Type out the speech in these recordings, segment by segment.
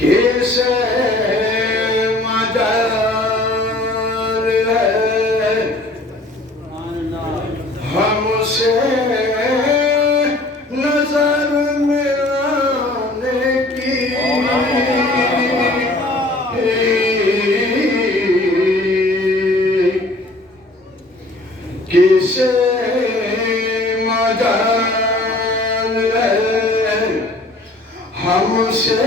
कैसे मदद है हमसे नजर मिलाने की, कैसे मदद है हमसे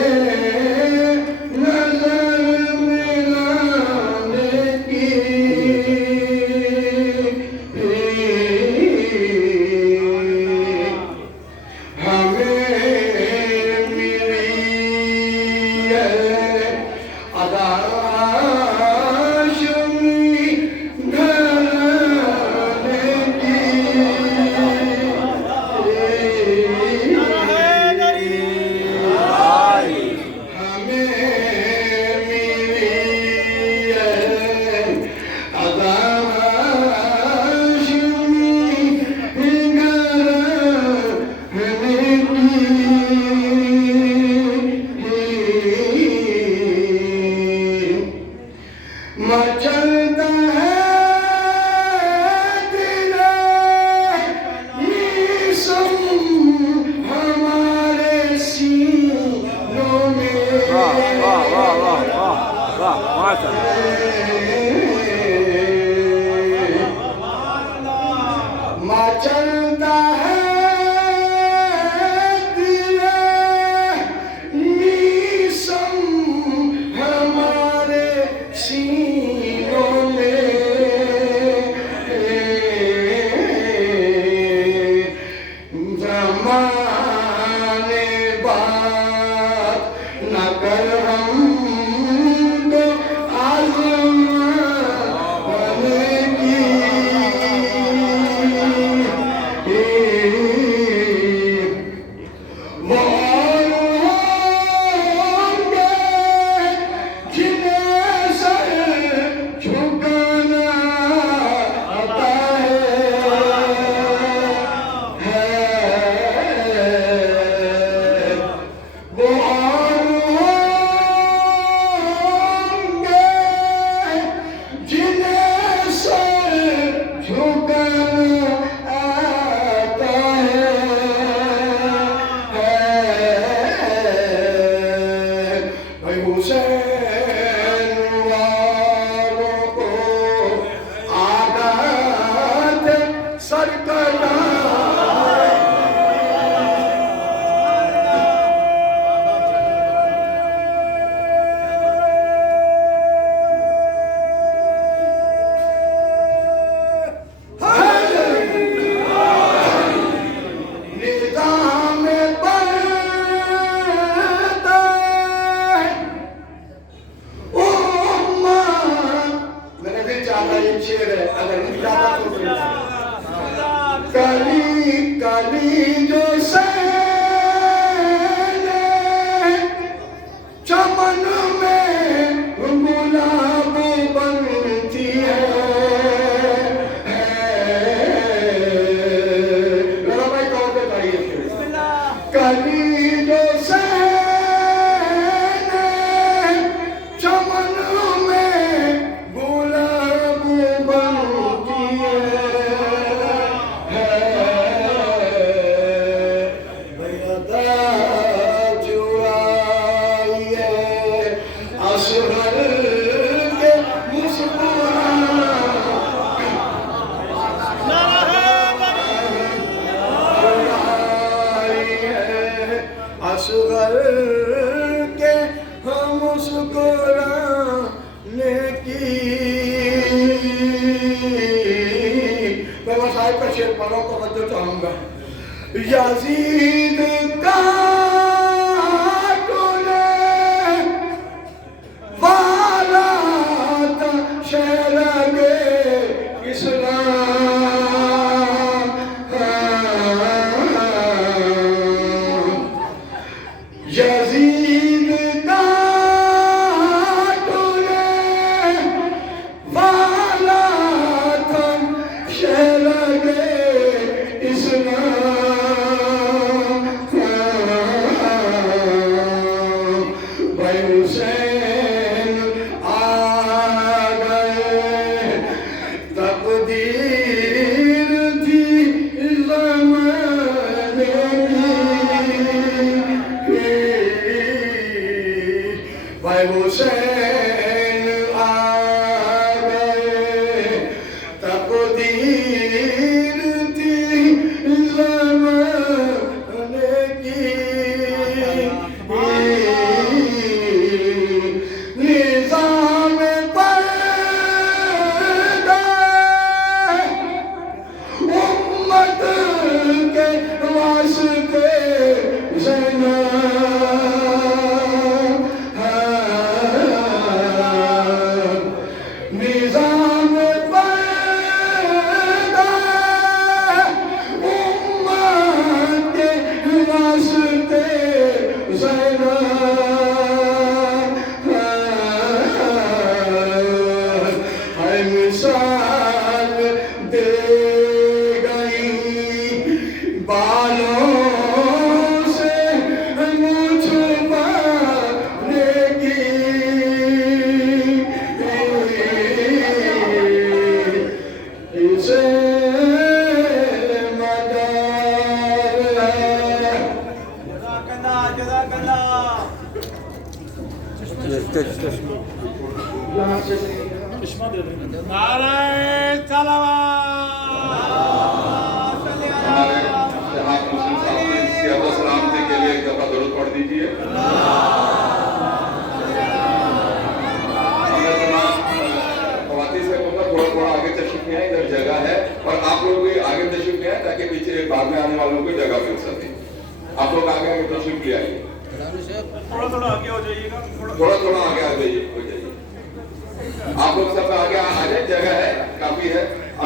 मचलता है तेरा ये सम हमारे सीनों में। मचलता है तेरा ये सम हमारे सीनों में। जमाने बात न कर हमको आज़माने की, वो होंगे जिन्हें सर झुकाना आता है। वो होंगे जिन्हें सर झुकाना आता है। भाई हुसैन वालों को आदत सरकना निज़ाम बरदा उम्मा। मैंने भी चाहा ये शेर है, अगर नहीं चाहता तो कली कली जो सैने चमन में गुलाब बनती है। मेरा भाई कौन पे पढ़िए कली जो सैने चमन में गुलाब बनती है। बेअदा जुआइए असगर के असगर के हम मुस्कुराने की। मैं साहिब का शेर पढ़ों को बच्चों चाहूंगा। यजीद का वाला था शेर-ए इस्लाम। यजीद का वाला था शेर-ए इस्लाम। हुसैन आ गए, तकदीर थी ज़माने की, निज़ाम पर गए उम्मत के वास्ते निज़ाम पर उम्मत के वास्ते है मिसाल दे गई बालों से मुझ पाने की, इसे मदद नारे तलवार हमारे जहाँ मुस्लिम साहब ने सियाद सलामती के लिए एक दफा दरूद पढ़ दीजिए। हमें तमाम खवातीन से कहूँगा थोड़ा थोड़ा आगे तशरीफ ले आए, इधर जगह है, और आप लोग भी आगे तशरीफ ले आए ताकि पीछे बाद में आने वालों को जगह मिल सके। आप लोग आगे आगे तशरीफ ले आइए, थोड़ा थोड़ा आगे हो जाइएगा, थोड़ा थोड़ा आगे आ जाइए, हो जाइए। आप लोग सब आगे आ जाए, जगह है, काफी है।